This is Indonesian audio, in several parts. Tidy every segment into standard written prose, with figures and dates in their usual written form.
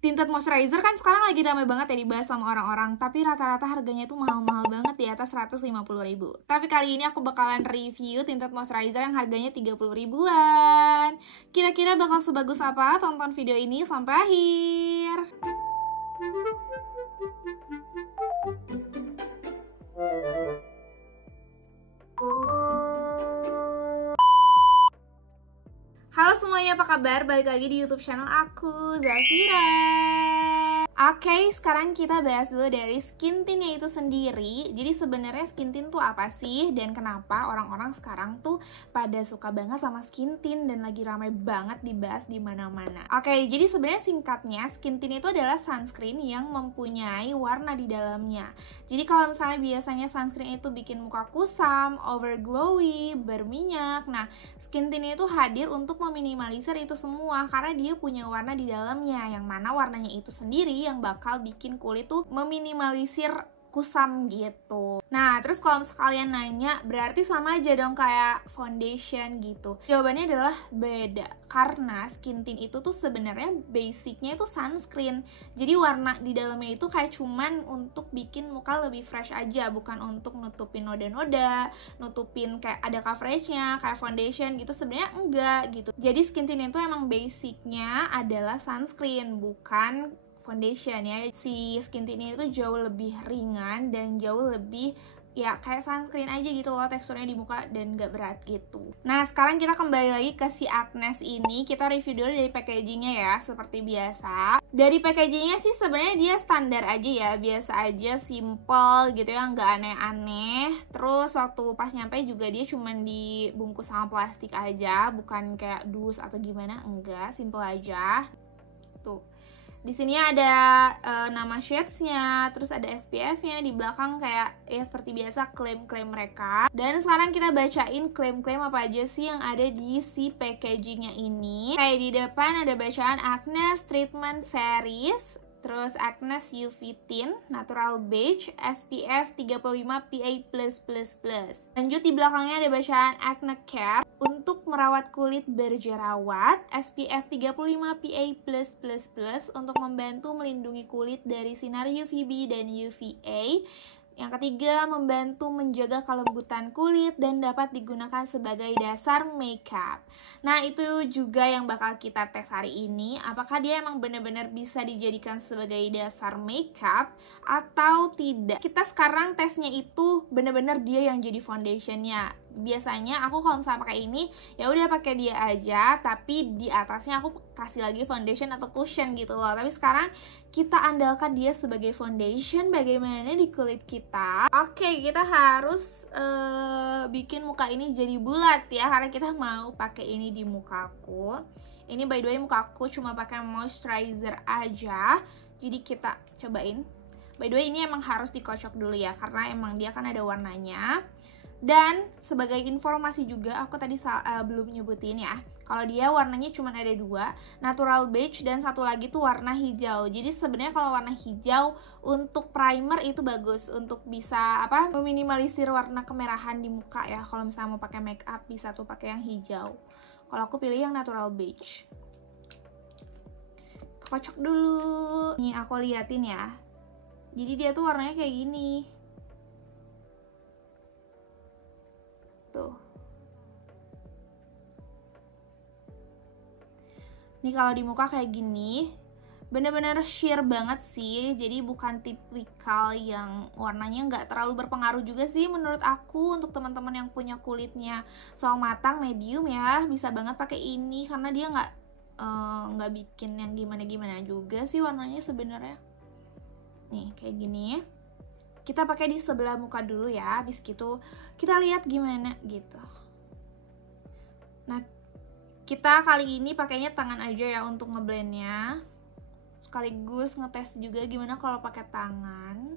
Tinted moisturizer kan sekarang lagi ramai banget ya dibahas sama orang-orang, tapi rata-rata harganya tuh mahal-mahal banget, di atas 150.000. Tapi kali ini aku bakalan review tinted moisturizer yang harganya 30 ribuan. Kira-kira bakal sebagus apa? Tonton video ini sampai akhir. Halo semuanya, apa kabar? Balik lagi di YouTube channel aku, Zafira. Oke, sekarang kita bahas dulu dari skin tintnya itu sendiri. Jadi sebenarnya skin tint tuh apa sih? Dan kenapa orang-orang sekarang tuh pada suka banget sama skin tint dan lagi ramai banget dibahas di mana-mana. Oke, jadi sebenarnya singkatnya skin tint itu adalah sunscreen yang mempunyai warna di dalamnya. Jadi kalau misalnya biasanya sunscreen itu bikin muka kusam, over glowy, berminyak. Nah, skin tint itu hadir untuk meminimalisir itu semua karena dia punya warna di dalamnya, yang mana warnanya itu sendiri yang bakal bikin kulit tuh meminimalisir kusam gitu. Nah, terus kalau kalian nanya, berarti sama aja dong kayak foundation gitu? Jawabannya adalah beda, karena skin tint itu tuh sebenarnya basicnya itu sunscreen. Jadi warna di dalamnya itu kayak cuman untuk bikin muka lebih fresh aja, bukan untuk nutupin noda-noda, nutupin kayak ada coveragenya, kayak foundation gitu. Sebenarnya enggak gitu. Jadi skin tint itu emang basicnya adalah sunscreen, bukan foundation ya. Si skin tintnya itu jauh lebih ringan dan jauh lebih ya kayak sunscreen aja gitu loh teksturnya di muka dan gak berat gitu. Nah, sekarang kita kembali lagi ke si Agnes ini. Kita review dulu dari packagingnya ya, seperti biasa. Dari packagingnya sih sebenarnya dia standar aja ya, biasa aja, simple gitu ya, nggak aneh-aneh. Terus waktu pas nyampe juga dia cuman dibungkus sama plastik aja, bukan kayak dus atau gimana, enggak, simple aja. Tuh. Di sini ada nama shades-nya, terus ada SPF-nya, di belakang kayak ya seperti biasa klaim-klaim mereka. Dan sekarang kita bacain klaim-klaim apa aja sih yang ada di si packagingnya ini. Kayak di depan ada bacaan Agnes Treatment Series, terus Agnes UV Tint Natural Beige SPF 35 PA+++. Lanjut di belakangnya ada bacaan Acne Care untuk merawat kulit berjerawat SPF 35 PA+++ untuk membantu melindungi kulit dari sinar UVB dan UVA. Yang ketiga, membantu menjaga kelembutan kulit dan dapat digunakan sebagai dasar makeup. Nah, itu juga yang bakal kita tes hari ini. Apakah dia emang benar-benar bisa dijadikan sebagai dasar makeup atau tidak? Kita sekarang tesnya itu benar-benar dia yang jadi foundationnya. Biasanya aku kalau misalnya pakai ini, ya udah pakai dia aja, tapi di atasnya aku kasih lagi foundation atau cushion gitu loh. Tapi sekarang kita andalkan dia sebagai foundation bagaimana di kulit kita. Oke, kita harus bikin muka ini jadi bulat ya, karena kita mau pakai ini di mukaku. Ini by the way mukaku cuma pakai moisturizer aja, jadi kita cobain. By the way ini emang harus dikocok dulu ya, karena emang dia kan ada warnanya. Dan sebagai informasi juga, aku tadi belum nyebutin ya, kalau dia warnanya cuma ada dua, natural beige dan satu lagi tuh warna hijau. Jadi sebenarnya kalau warna hijau untuk primer itu bagus untuk bisa meminimalisir warna kemerahan di muka ya. Kalau misalnya mau pakai make up bisa tuh pakai yang hijau. Kalau aku pilih yang natural beige. Kocok dulu. Nih aku liatin ya. Jadi dia tuh warnanya kayak gini. Tuh. Nih kalau di muka kayak gini, bener-bener sheer banget sih. Jadi bukan tipikal yang warnanya nggak terlalu berpengaruh juga sih menurut aku. Untuk teman-teman yang punya kulitnya sawo matang medium ya, bisa banget pakai ini karena dia nggak bikin yang gimana-gimana juga sih warnanya sebenarnya. Nih kayak gini. Kita pakai di sebelah muka dulu ya, habis gitu kita lihat gimana gitu. Nah, kita kali ini pakainya tangan aja ya untuk ngeblendnya. Sekaligus ngetes juga gimana kalau pakai tangan.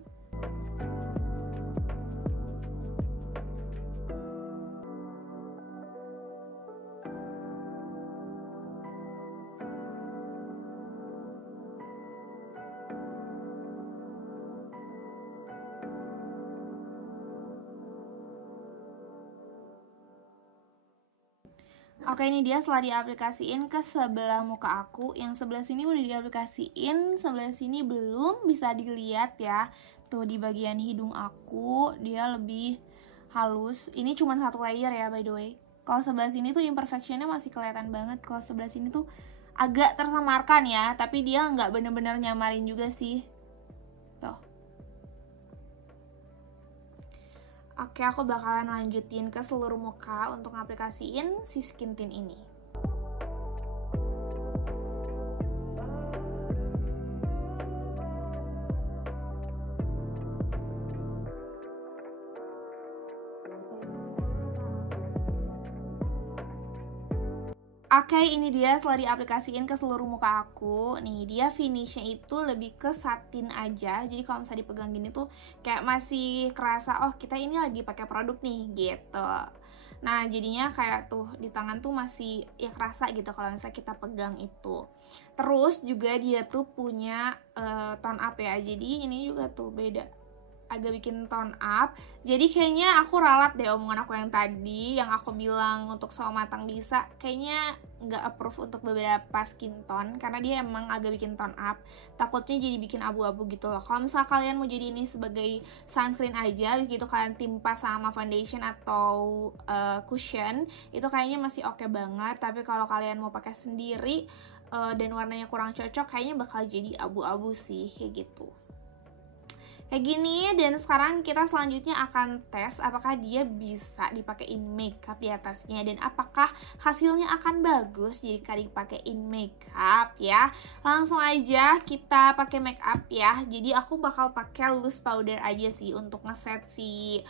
Oke, ini dia setelah diaplikasiin ke sebelah muka aku. Yang sebelah sini udah diaplikasiin, sebelah sini belum. Bisa dilihat ya. Tuh di bagian hidung aku dia lebih halus. Ini cuma satu layer ya by the way. Kalau sebelah sini tuh imperfectionnya masih kelihatan banget. Kalau sebelah sini tuh agak tersamarkan ya, tapi dia nggak bener-bener nyamarin juga sih. Tuh. Oke, aku bakalan lanjutin ke seluruh muka untuk ngaplikasiin si skin tint ini. Oke, ini dia setelah diaplikasiin ke seluruh muka aku. Nih, dia finishnya itu lebih ke satin aja. Jadi kalau misalnya dipegang gini tuh kayak masih kerasa, oh kita ini lagi pakai produk nih, gitu. Nah, jadinya kayak tuh di tangan tuh masih ya kerasa gitu kalau misalnya kita pegang itu. Terus juga dia tuh punya tone up ya. Jadi ini juga tuh beda, agak bikin tone up. Jadi kayaknya aku ralat deh omongan aku yang tadi, yang aku bilang untuk sawo matang bisa, kayaknya nggak approve untuk beberapa skin tone karena dia emang agak bikin tone up. Takutnya jadi bikin abu-abu gitu loh. Kalau misalnya kalian mau jadi ini sebagai sunscreen aja, gitu kalian timpa sama foundation atau cushion, itu kayaknya masih oke banget. Tapi kalau kalian mau pakai sendiri dan warnanya kurang cocok, kayaknya bakal jadi abu-abu sih kayak gitu. Kayak gini. Dan sekarang kita selanjutnya akan tes apakah dia bisa dipakein makeup di atasnya dan apakah hasilnya akan bagus jika dipakein makeup ya. Langsung aja kita pakai makeup ya. Jadi aku bakal pakai loose powder aja sih untuk ngeset si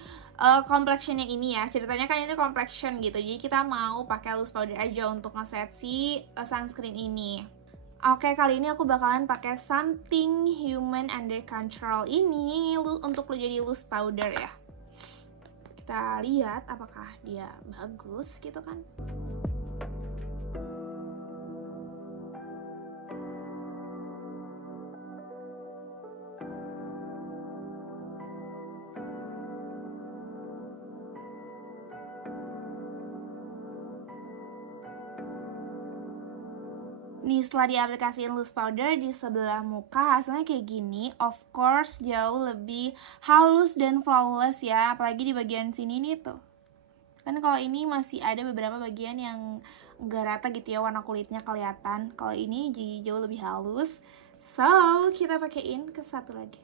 complexionnya ini ya. Ceritanya kan itu complexion gitu, jadi kita mau pakai loose powder aja untuk ngeset si sunscreen ini. Oke, kali ini aku bakalan pakai Something Human Under Control ini untuk jadi loose powder ya. Kita lihat apakah dia bagus gitu kan. Nih, setelah diaplikasiin loose powder di sebelah muka, hasilnya kayak gini. Of course, jauh lebih halus dan flawless ya. Apalagi di bagian sini nih tuh. Kan kalau ini masih ada beberapa bagian yang nggak rata gitu ya, warna kulitnya kelihatan. Kalau ini jadi jauh lebih halus. So, kita pakein ke satu lagi.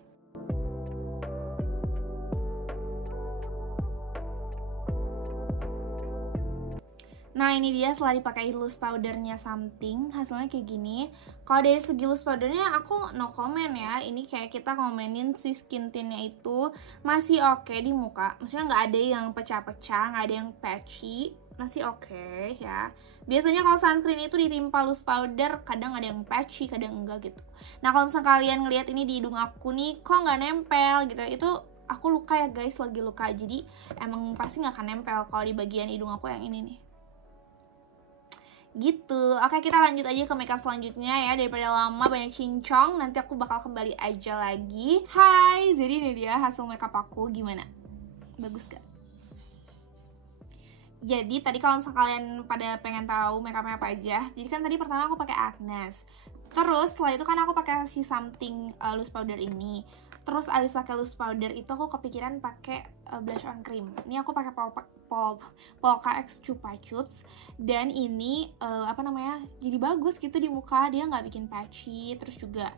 Nah, ini dia setelah dipakai loose powdernya Something, hasilnya kayak gini. Kalau dari segi loose powdernya aku no comment ya. Ini kayak kita komenin si skin tintnya itu masih oke di muka. Maksudnya nggak ada yang pecah-pecah, nggak ada yang patchy, masih oke ya. Biasanya kalau sunscreen itu ditimpa loose powder, kadang ada yang patchy, kadang enggak gitu. Nah, kalau misalnya kalian ngeliat ini di hidung aku nih, kok nggak nempel gitu, itu aku luka ya guys, lagi luka. Jadi emang pasti nggak akan nempel kalau di bagian hidung aku yang ini nih. Gitu. Oke, kita lanjut aja ke makeup selanjutnya ya. Daripada lama banyak cincong, nanti aku bakal kembali aja lagi. Hai, jadi ini dia hasil makeup aku. Gimana? Bagus gak? Jadi tadi kalau misalnya kalian pada pengen tahu makeupnya apa aja, jadi kan tadi pertama aku pakai Agnes. Terus setelah itu kan aku pakai si Something loose powder ini. Terus abis pakai loose powder itu aku kepikiran pakai blush on cream. Ini aku pakai Polka X Chupa Chups. Dan ini apa namanya, jadi bagus gitu di muka. Dia nggak bikin patchy, terus juga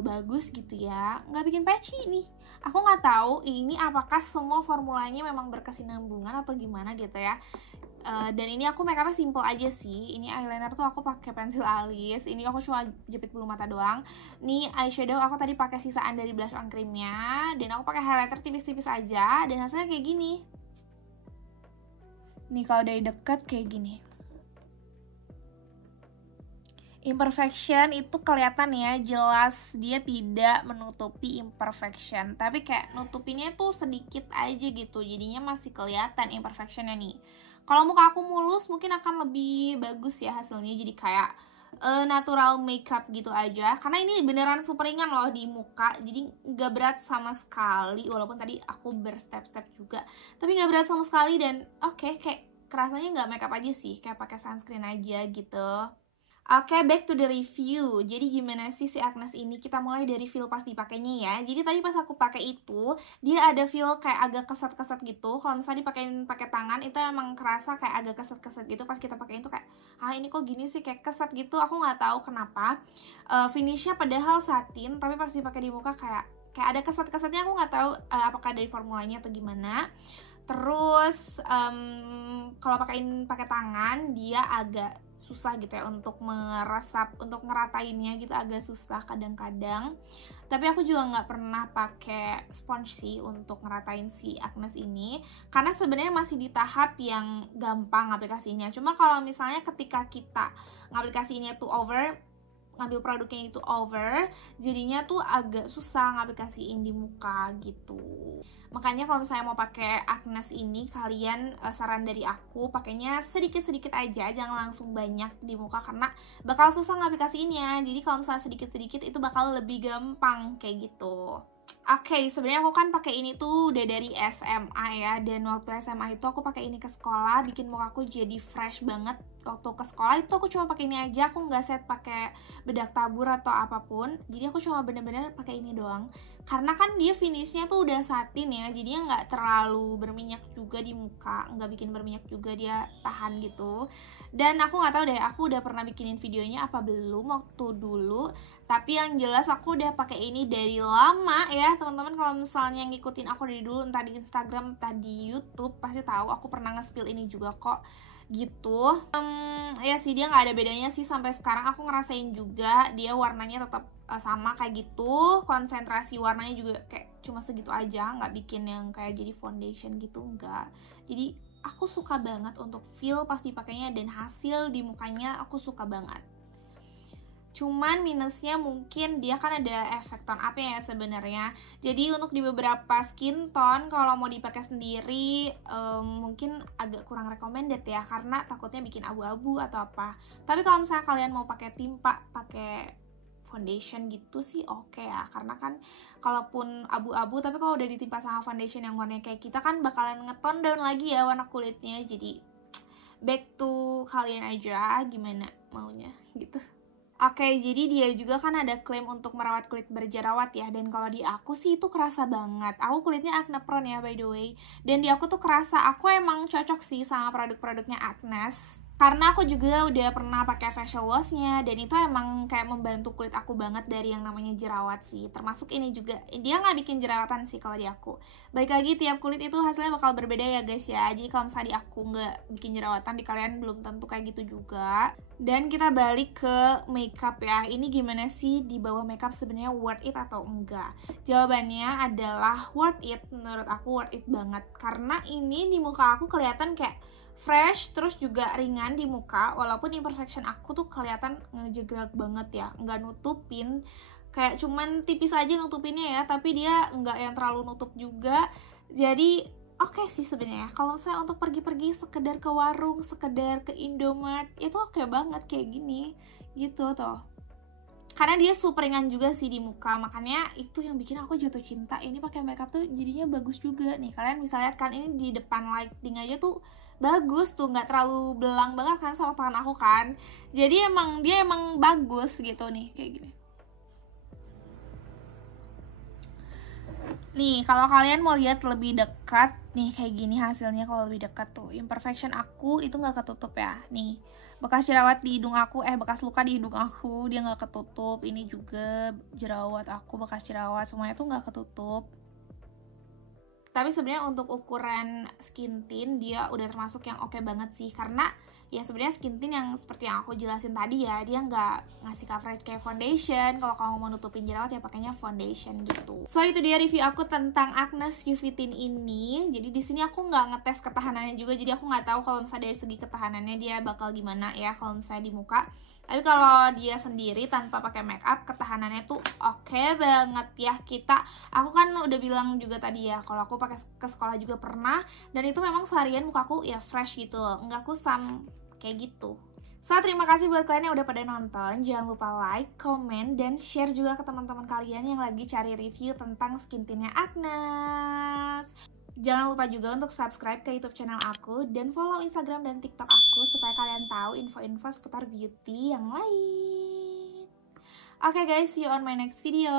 bagus gitu ya, nggak bikin patchy nih. Aku nggak tahu ini apakah semua formulanya memang berkesinambungan atau gimana gitu ya. Dan ini aku makeupnya simple aja sih. Ini eyeliner tuh aku pakai pensil alis. Ini aku cuma jepit bulu mata doang. Nih eyeshadow aku tadi pakai sisaan dari blush on creamnya. Dan aku pakai highlighter tipis-tipis aja. Dan hasilnya kayak gini. Nih kalau dari deket kayak gini. Imperfection itu kelihatan ya, jelas dia tidak menutupi imperfection. Tapi kayak nutupinnya tuh sedikit aja gitu. Jadinya masih kelihatan imperfectionnya nih. Kalau muka aku mulus mungkin akan lebih bagus ya hasilnya. Jadi kayak natural makeup gitu aja. Karena ini beneran super ringan loh di muka. Jadi gak berat sama sekali. Walaupun tadi aku berstep-step juga, tapi gak berat sama sekali. Dan oke, kayak kerasanya nggak makeup aja sih, kayak pakai sunscreen aja gitu. Oke, back to the review. Jadi gimana sih si Agnes ini? Kita mulai dari feel pas dipakainya ya. Jadi tadi pas aku pakai itu, dia ada feel kayak agak keset-keset gitu. Kalau misalnya dipakein pakai tangan, itu emang kerasa kayak agak keset-keset gitu. Pas kita pakein tuh kayak, ini kok gini sih, kayak keset gitu. Aku nggak tahu kenapa. Finishnya padahal satin, tapi pas dipakai di muka kayak ada keset-kesetnya. Aku nggak tahu apakah dari formulanya atau gimana. Terus kalau pakai tangan, dia agak susah gitu ya untuk meresap, untuk ngeratainnya gitu, agak susah kadang-kadang. Tapi aku juga nggak pernah pakai sponge sih untuk ngeratain si Agnes ini, karena sebenarnya masih di tahap yang gampang aplikasinya. Cuma kalau misalnya ketika kita ngaplikasinya tuh ngambil produknya itu over, jadinya tuh agak susah ngaplikasiin di muka gitu. Makanya kalau misalnya mau pakai Agnes ini, kalian saran dari aku pakainya sedikit-sedikit aja, jangan langsung banyak di muka karena bakal susah ngaplikasiinnya. Jadi kalau misalnya sedikit-sedikit itu bakal lebih gampang kayak gitu. Oke, sebenarnya aku kan pakai ini tuh udah dari SMA ya, dan waktu SMA itu aku pakai ini ke sekolah, bikin mukaku jadi fresh banget. Waktu ke sekolah itu aku cuma pakai ini aja, aku nggak set pakai bedak tabur atau apapun. Jadi aku cuma bener-bener pakai ini doang. Karena kan dia finishnya tuh udah satin ya, jadinya nggak terlalu berminyak juga di muka, nggak bikin berminyak juga, dia tahan gitu. Dan aku nggak tahu deh, aku udah pernah bikinin videonya apa belum waktu dulu. Tapi yang jelas aku udah pakai ini dari lama ya teman-teman. Kalau misalnya ngikutin aku dari dulu, entah di Instagram, entah di YouTube, pasti tahu aku pernah nge-spill ini juga kok gitu. Ya sih, dia nggak ada bedanya sih sampai sekarang. Aku ngerasain juga dia warnanya tetap sama kayak gitu. Konsentrasi warnanya juga kayak cuma segitu aja, nggak bikin yang kayak jadi foundation gitu, enggak. Jadi aku suka banget untuk feel pas dipakainya, dan hasil di mukanya aku suka banget. Cuman minusnya mungkin dia kan ada efek tone up ya sebenarnya. Jadi untuk di beberapa skin tone kalau mau dipakai sendiri mungkin agak kurang recommended ya, karena takutnya bikin abu-abu atau apa. Tapi kalau misalnya kalian mau pakai timpa, pakai foundation gitu sih oke ya, karena kan kalaupun abu-abu tapi kalau udah ditimpa sama foundation yang warnanya kayak kita kan bakalan ngetone down lagi ya warna kulitnya. Jadi back to kalian aja gimana maunya gitu. Oke, jadi dia juga kan ada klaim untuk merawat kulit berjerawat ya. Dan kalau di aku sih itu kerasa banget. Aku kulitnya acne prone ya by the way. Dan di aku tuh kerasa, aku emang cocok sih sama produk-produknya Agnes. Karena aku juga udah pernah pakai facial washnya, dan itu emang kayak membantu kulit aku banget dari yang namanya jerawat sih. Termasuk ini juga, dia nggak bikin jerawatan sih kalau di aku. Baik lagi, tiap kulit itu hasilnya bakal berbeda ya guys ya. Jadi kalau misalnya di aku nggak bikin jerawatan, di kalian belum tentu kayak gitu juga. Dan kita balik ke makeup ya. Ini gimana sih di bawah makeup sebenarnya worth it atau enggak? Jawabannya adalah worth it. Menurut aku worth it banget. Karena ini di muka aku kelihatan kayak fresh, terus juga ringan di muka. Walaupun imperfection aku tuh kelihatan ngejegrak banget ya, nggak nutupin, kayak cuman tipis aja nutupinnya ya, tapi dia nggak yang terlalu nutup juga. Jadi oke sih sebenarnya. Kalau saya untuk pergi-pergi sekedar ke warung, sekedar ke Indomart, itu oke banget kayak gini gitu tuh. Karena dia super ringan juga sih di muka, makanya itu yang bikin aku jatuh cinta. Ini pakai makeup tuh jadinya bagus juga nih. Kalian bisa lihat kan, ini di depan lighting aja tuh bagus tuh, nggak terlalu belang banget kan sama tangan aku kan. Jadi emang dia emang bagus gitu nih, kayak gini. Nih, kalau kalian mau lihat lebih dekat, nih kayak gini hasilnya kalau lebih dekat tuh. Imperfection aku itu nggak ketutup ya. Nih, bekas jerawat di hidung aku, bekas luka di hidung aku, dia nggak ketutup. Ini juga jerawat aku, bekas jerawat, semuanya tuh nggak ketutup. Tapi sebenarnya untuk ukuran skin tint dia udah termasuk yang oke banget sih, karena ya sebenarnya skin tint yang seperti yang aku jelasin tadi ya, dia nggak ngasih coverage kayak foundation. Kalau kamu mau nutupin jerawat ya pakainya foundation gitu. So itu dia review aku tentang Agnes UV Tint ini. Jadi di sini aku nggak ngetes ketahanannya juga, jadi aku nggak tahu kalau misalnya dari segi ketahanannya dia bakal gimana ya kalau misalnya di muka. Tapi kalau dia sendiri tanpa pakai make up, ketahanannya tuh oke banget ya. Aku kan udah bilang juga tadi ya, kalau aku pakai ke sekolah juga pernah, dan itu memang seharian mukaku ya fresh gitu loh, nggak kusam kayak gitu. So, terima kasih buat kalian yang udah pada nonton. Jangan lupa like, comment, dan share juga ke teman-teman kalian yang lagi cari review tentang skin tintnya Agnes. Jangan lupa juga untuk subscribe ke YouTube channel aku dan follow Instagram dan TikTok aku supaya kalian tahu info-info seputar beauty yang lain. Oke guys, see you on my next video.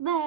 Bye!